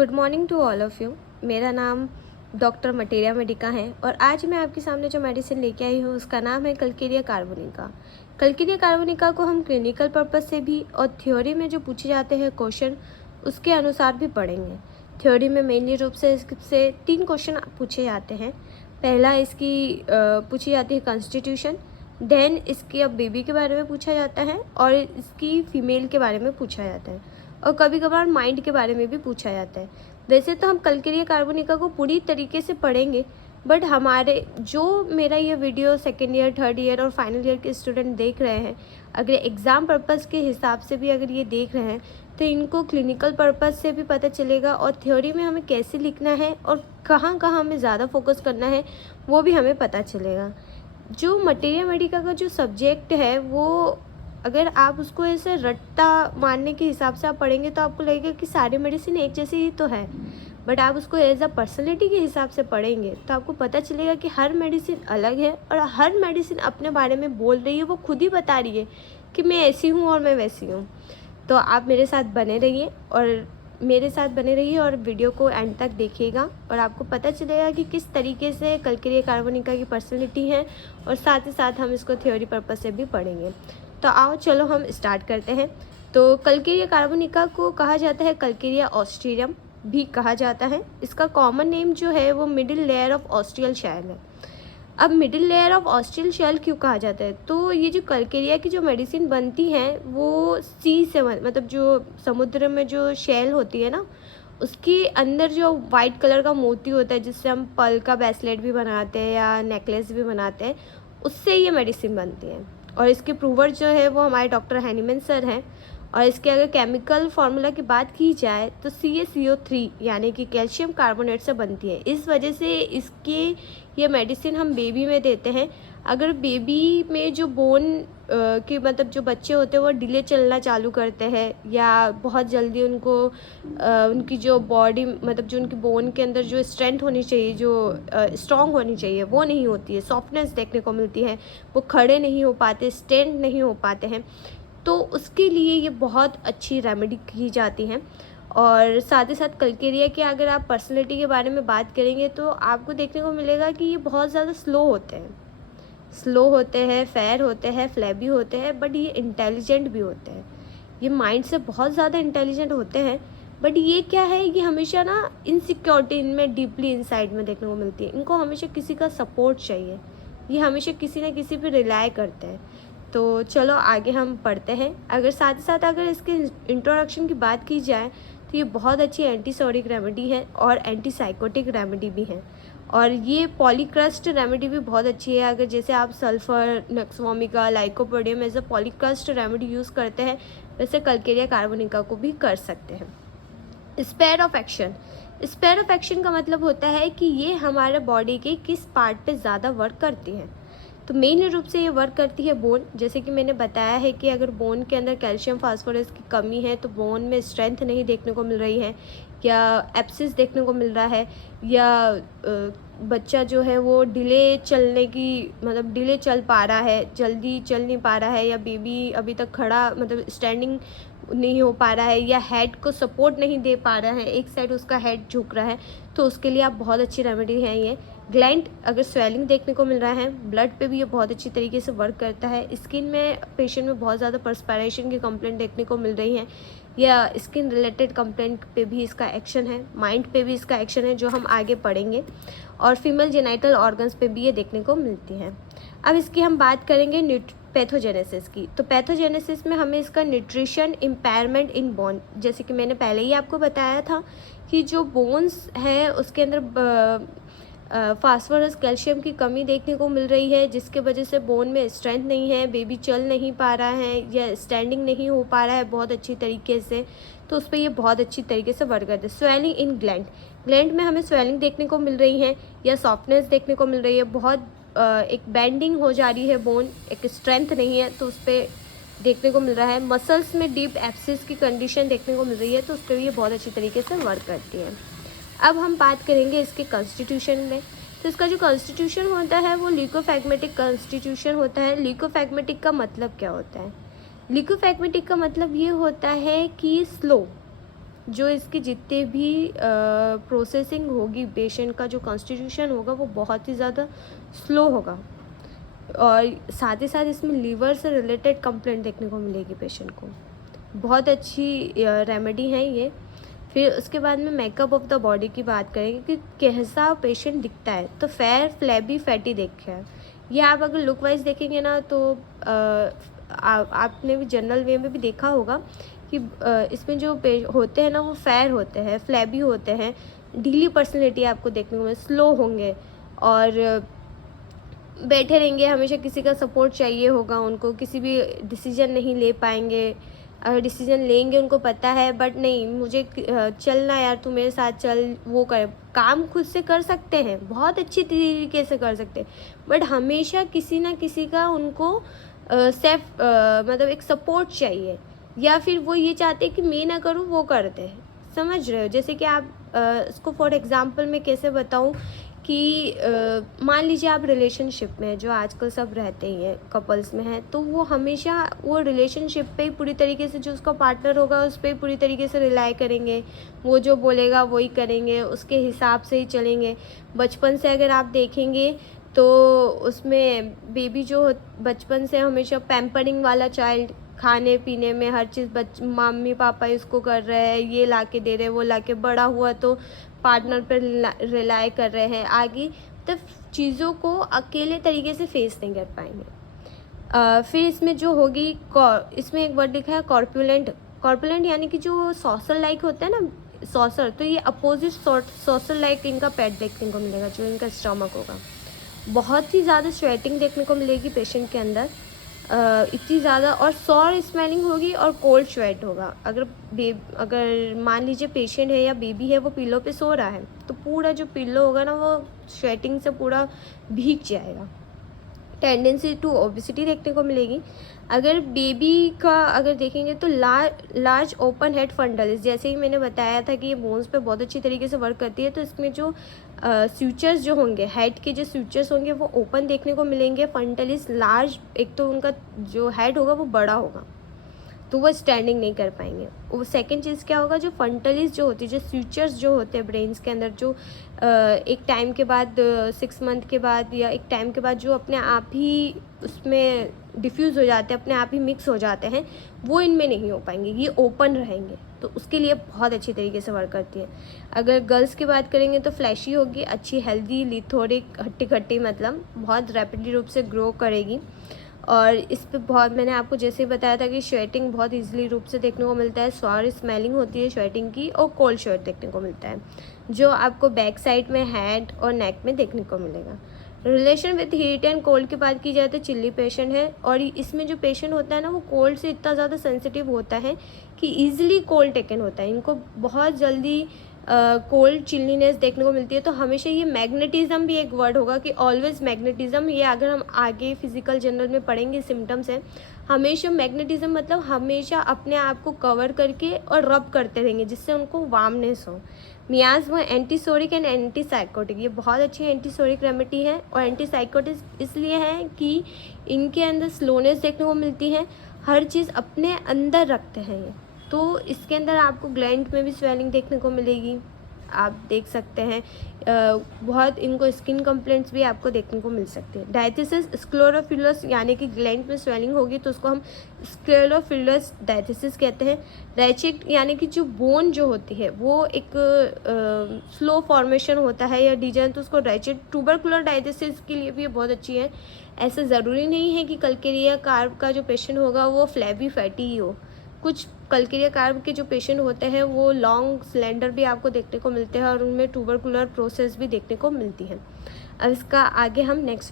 Good morning to all of you. मेरा नाम doctor materia Medica है और आज मैं आपके सामने जो मेडिसिन लेके आई हूँ उसका नाम है कलकेरिया कार्बोनिका। कलकेरिया कार्बोनिका को हम क्लिनिकल पर्पस से भी और थ्योरी में जो पूछे जाते हैं क्वेश्चन उसके अनुसार भी पढ़ेंगे। थ्योरी में मेनली रूप से इससे 3 क्वेश्चन पूछे जाते हैं। पहला इसकी पूछी जाती है कॉन्स्टिट्यूशन, देन इसकी अब बेबी के बारे में पूछा जाता है और इसकी फ़ीमेल के बारे में पूछा जाता है और कभी कभार माइंड के बारे में भी पूछा जाता है। वैसे तो हम कलकेरिया कार्बोनिका को पूरी तरीके से पढ़ेंगे, बट हमारे जो मेरा ये video second year, third year और फाइनल ईयर के स्टूडेंट देख रहे हैं, अगर एग्ज़ाम पर्पज़ के हिसाब से भी अगर ये देख रहे हैं तो इनको क्लिनिकल पर्पज़ से भी पता चलेगा और थ्योरी में हमें कैसे लिखना है और कहाँ कहाँ हमें ज़्यादा फोकस करना है वो भी हमें पता चलेगा। जो मटेरिया मेडिका का जो सब्जेक्ट है वो अगर आप उसको ऐसे रट्टा मारने के हिसाब से आप पढ़ेंगे तो आपको लगेगा कि सारी मेडिसिन एक जैसी ही तो है, बट आप उसको एज अ पर्सनैलिटी के हिसाब से पढ़ेंगे तो आपको पता चलेगा कि हर मेडिसिन अलग है और हर मेडिसिन अपने बारे में बोल रही है। वो खुद ही बता रही है कि मैं ऐसी हूँ और मैं वैसी हूँ। तो आप मेरे साथ बने रहिए और वीडियो को एंड तक देखिएगा और आपको पता चलेगा कि किस तरीके से कलकेरिया कार्बोनिका की पर्सनैलिटी है और साथ ही साथ हम इसको थ्योरी पर्पस से भी पढ़ेंगे। तो आओ चलो हम स्टार्ट करते हैं। तो कलकेरिया कार्बोनिका को कहा जाता है कलकेरिया ऑस्ट्रियम भी कहा जाता है। इसका कॉमन नेम जो है वो मिडिल लेयर ऑफ ऑस्ट्रियल शेल है। अब मिडिल लेयर ऑफ ऑस्ट्रियल शेल क्यों कहा जाता है? तो ये जो कलकेरिया की जो मेडिसिन बनती है वो सी से मतलब जो समुद्र में जो शेल होती है ना, उसके अंदर जो वाइट कलर का मोती होता है जिससे हम पल का ब्रेसलेट भी बनाते हैं या नेकलेस भी बनाते हैं, उससे ये मेडिसिन बनती है। और इसके प्रूवर जो है वो हमारे डॉक्टर हैनीमैन सर हैं। और इसके अगर केमिकल फार्मूला की बात की जाए तो CaCO3 यानी कि कैल्शियम कार्बोनेट से बनती है। इस वजह से इसके ये मेडिसिन हम बेबी में देते हैं। अगर बेबी में जो बोन के मतलब जो बच्चे होते हैं वो डिले चलना चालू करते हैं या बहुत जल्दी उनको उनकी जो बॉडी मतलब जो उनकी बोन के अंदर जो स्ट्रेंथ होनी चाहिए, जो स्ट्रॉन्ग होनी चाहिए, वो नहीं होती है, सॉफ्टनेस देखने को मिलती है, वो खड़े नहीं हो पाते, स्टैंड नहीं हो पाते हैं, तो उसके लिए ये बहुत अच्छी रेमेडी की जाती हैं। और साथ ही साथ कलकेरिया के अगर आप पर्सनैलिटी के बारे में बात करेंगे तो आपको देखने को मिलेगा कि ये बहुत ज़्यादा स्लो होते हैं, फेयर होते हैं, फ्लैबी होते हैं, बट ये इंटेलिजेंट भी होते हैं। ये माइंड से बहुत ज़्यादा इंटेलिजेंट होते हैं, बट ये क्या है, ये हमेशा ना इनसिक्योरिटी इनमें डीपली इनसाइड में देखने को मिलती है। इनको हमेशा किसी का सपोर्ट चाहिए, ये हमेशा किसी न किसी पे रिलाई करते हैं। तो चलो आगे हम पढ़ते हैं। अगर साथ ही साथ अगर इसके इंट्रोडक्शन की बात की जाए तो ये बहुत अच्छी एंटीसोडिक रेमेडी है और एंटीसाइकोटिक रेमेडी भी है। और ये पॉलीक्रस्ट रेमेडी भी बहुत अच्छी है। अगर जैसे आप sulphur, nux vomica, lycopodium as a polycrest remedy use करते हैं, वैसे कलकेरिया कार्बोनिका को भी कर सकते हैं। स्पेयर ऑफ एक्शन का मतलब होता है कि ये हमारे बॉडी के किस पार्ट पे ज़्यादा वर्क करती है। तो मेन रूप से ये वर्क करती है बोन। जैसे कि मैंने बताया है कि अगर बोन के अंदर कैल्शियम फास्फोरस की कमी है तो बोन में स्ट्रेंथ नहीं देखने को मिल रही है या एब्सिस देखने को मिल रहा है या बच्चा जो है वो डिले चल पा रहा है, जल्दी चल नहीं पा रहा है, या बेबी अभी तक खड़ा मतलब स्टैंडिंग नहीं हो पा रहा है या हेड को सपोर्ट नहीं दे पा रहा है, एक साइड उसका हेड झुक रहा है, तो उसके लिए आप बहुत अच्छी रेमेडी है ये। ग्लैंड, अगर स्वेलिंग देखने को मिल रहा है, ब्लड पे भी ये बहुत अच्छी तरीके से वर्क करता है। स्किन में पेशेंट में बहुत ज़्यादा पर्सपायरेशन की कंप्लेंट देखने को मिल रही है या स्किन रिलेटेड कंप्लेंट पे भी इसका एक्शन है, माइंड पे भी इसका एक्शन है जो हम आगे पढ़ेंगे, और फीमेल जेनाइटल ऑर्गन्स पे भी ये देखने को मिलती है। अब इसकी हम बात करेंगे पैथोजेनेसिस की। तो पैथोजेनेसिस में हमें इसका न्यूट्रिशन इम्पेयरमेंट इन बोन, जैसे कि मैंने पहले ही आपको बताया था कि जो बोन्स है उसके अंदर फास्फोरस, कैल्शियम की कमी देखने को मिल रही है, जिसके वजह से बोन में स्ट्रेंथ नहीं है, बेबी चल नहीं पा रहा है या स्टैंडिंग नहीं हो पा रहा है बहुत अच्छी तरीके से, तो उस पर ये बहुत अच्छी तरीके से वर्क करते हैं। स्वेलिंग इन ग्लैंड में हमें स्वेलिंग देखने को मिल रही है या सॉफ्टनेस देखने को मिल रही है, बहुत एक बेंडिंग हो जा रही है बोन, एक स्ट्रेंथ नहीं है तो उस पर देखने को मिल रहा है। मसल्स में डीप एब्सिस की कंडीशन देखने को मिल रही है, तो उस पर भी ये बहुत अच्छी तरीके से वर्क करती है। अब हम बात करेंगे इसके कॉन्स्टिट्यूशन में। तो इसका जो कॉन्स्टिट्यूशन होता है वो ल्यूकोफैग्मेटिक कॉन्स्टिट्यूशन होता है। ल्यूकोफैग्मेटिक का मतलब क्या होता है? ल्यूकोफैग्मेटिक का मतलब ये होता है कि स्लो, जो इसकी जितने भी प्रोसेसिंग होगी, पेशेंट का जो कॉन्स्टिट्यूशन होगा वो बहुत ही ज़्यादा स्लो होगा। और साथ ही साथ इसमें लीवर से रिलेटेड कंप्लेंट देखने को मिलेगी पेशेंट को। बहुत अच्छी रेमेडी है ये। फिर उसके बाद में मेकअप ऑफ द बॉडी की बात करेंगे कि कैसा पेशेंट दिखता है, तो फेयर, फ्लैबी, फैटी देखा है। ये आप अगर लुक वाइज देखेंगे ना तो आपने भी जनरल वे में भी देखा होगा कि इसमें जो होते हैं ना वो फेयर होते हैं, फ्लैबी होते हैं, ढीली पर्सनैलिटी आपको देखने को मिले, स्लो होंगे और बैठे रहेंगे, हमेशा किसी का सपोर्ट चाहिए होगा उनको, किसी भी डिसीजन नहीं ले पाएंगे। अगर डिसीजन लेंगे उनको पता है बट नहीं मुझे चलना यार, तू मेरे साथ चल, वो कर, काम खुद से कर सकते हैं, बहुत अच्छी तरीके से कर सकते हैं, बट हमेशा किसी ना किसी का उनको मतलब एक सपोर्ट चाहिए, या फिर वो ये चाहते हैं कि मैं ना करूँ वो करते हैं। समझ रहे हो? जैसे कि आप इसको फॉर एग्जांपल मैं कैसे बताऊँ कि मान लीजिए आप रिलेशनशिप में, जो आजकल सब रहते ही हैं, कपल्स में हैं, तो वो हमेशा वो रिलेशनशिप पे ही पूरी तरीके से, जो उसका पार्टनर होगा उस पर ही पूरी तरीके से रिलाई करेंगे, वो जो बोलेगा वही करेंगे, उसके हिसाब से ही चलेंगे। बचपन से अगर आप देखेंगे तो उसमें बेबी जो बचपन से हमेशा पैम्परिंग वाला चाइल्ड, खाने पीने में हर चीज़ मम्मी पापा इसको कर रहे हैं, ये ला के दे रहे हैं, वो ला के, बड़ा हुआ तो पार्टनर पर रिलाई कर रहे हैं आगे, तो चीज़ों को अकेले तरीके से फेस नहीं कर पाएंगे। फिर इसमें जो होगी, इसमें एक वर्ड लिखा है कॉर्पुलेंट। कॉर्पुलेंट यानी कि जो सॉसर लाइक होता है ना, सॉसर, तो ये अपोजिट सॉसर लाइक इनका पेट देखने को मिलेगा, जो इनका स्टमक होगा। बहुत ही ज़्यादा स्वेटिंग देखने को मिलेगी पेशेंट के अंदर, इतनी ज़्यादा, और सॉर स्मेलिंग होगी और कोल्ड स्वेट होगा। अगर मान लीजिए पेशेंट है या बेबी है वो पिलो पे सो रहा है, तो पूरा जो पिलो होगा ना वो स्वेटिंग से पूरा भीग जाएगा। टेंडेंसी टू ओबेसिटी देखने को मिलेगी। अगर बेबी का अगर देखेंगे तो लार्ज ओपन हेड फंडल्स, जैसे ही मैंने बताया था कि ये बोन्स पे बहुत अच्छी तरीके से वर्क करती है, तो इसमें जो स्यूचर्स जो होंगे, हेड के जो स्यूचर्स होंगे वो ओपन देखने को मिलेंगे। फंडलिस लार्ज, एक तो उनका जो हेड होगा वो बड़ा होगा, तो वो स्टैंडिंग नहीं कर पाएंगे। वो सेकंड चीज़ क्या होगा, जो फंटलिस जो होती है, जो फ्यूचर्स जो होते हैं ब्रेन्स के अंदर, जो एक टाइम के बाद 6 मंथ के बाद या एक टाइम के बाद जो अपने आप ही उसमें डिफ्यूज़ हो जाते हैं, अपने आप ही मिक्स हो जाते हैं, वो इनमें नहीं हो पाएंगे, ये ओपन रहेंगे, तो उसके लिए बहुत अच्छी तरीके से वर्क करती है। अगर गर्ल्स की बात करेंगे तो फ्लैशी होगी, अच्छी हेल्दी, लिथोरिक, हट्टी खट्टी, मतलब बहुत रैपिडली रूप से ग्रो करेगी। और इस पे बहुत, मैंने आपको जैसे बताया था कि स्वेटिंग बहुत इजीली रूप से देखने को मिलता है, सॉर स्मेलिंग होती है स्वेटिंग की, और कोल्ड स्वेट देखने को मिलता है, जो आपको बैक साइड में, हेड और नेक में देखने को मिलेगा। Relation with heat and cold की बात की जाए तो चिल्ली पेशेंट है, और इसमें जो पेशेंट होता है ना वो कोल्ड से इतना ज़्यादा सेंसिटिव होता है कि ईजिली कोल्ड टेकन होता है, इनको बहुत जल्दी कोल्ड चिल्लीनेस देखने को मिलती है। तो हमेशा ये मैग्नेटिज्म भी एक वर्ड होगा कि ऑलवेज मैग्नेटिज्म, ये अगर हम आगे फिजिकल जनरल में पढ़ेंगे सिम्टम्स हैं, हमेशा मैग्नेटिज्म मतलब हमेशा अपने आप को कवर करके और रब करते रहेंगे जिससे उनको वार्मनेस हो। मियाज़ वो एंटीसोरिक एंड एंटीसाइकोटिक, ये बहुत अच्छी एंटीसोरिक रेमेडी है, और एंटीसाइकोटिक इसलिए है कि इनके अंदर स्लोनेस देखने को मिलती है, हर चीज़ अपने अंदर रखते हैं ये। तो इसके अंदर आपको ग्लैंड में भी स्वेलिंग देखने को मिलेगी, आप देख सकते हैं। बहुत इनको स्किन कंप्लेंट्स भी आपको देखने को मिल सकते हैं। डायथिसिस स्क्लेरोफिलस, यानी कि ग्लैंड में स्वेलिंग होगी तो उसको हम स्क्लेरोफिलस डायथिसिस कहते हैं। रैचिक यानी कि जो बोन जो होती है वो एक स्लो फॉर्मेशन होता है या डिजाइन, तो उसको रैचिक। ट्यूबरकुलर डायथिसिस के लिए भी ये बहुत अच्छी है। ऐसा ज़रूरी नहीं है कि कल्केरिया कार्ब का जो पेशेंट होगा वो फ्लैबी फैटी ही हो, कुछ कल्केरिया कार्ब के जो पेशेंट होते हैं वो लॉन्ग सिलेंडर भी आपको देखने को मिलते हैं, और उनमें ट्यूबरकुलर प्रोसेस भी देखने को मिलती है। अब इसका आगे हम नेक्स्ट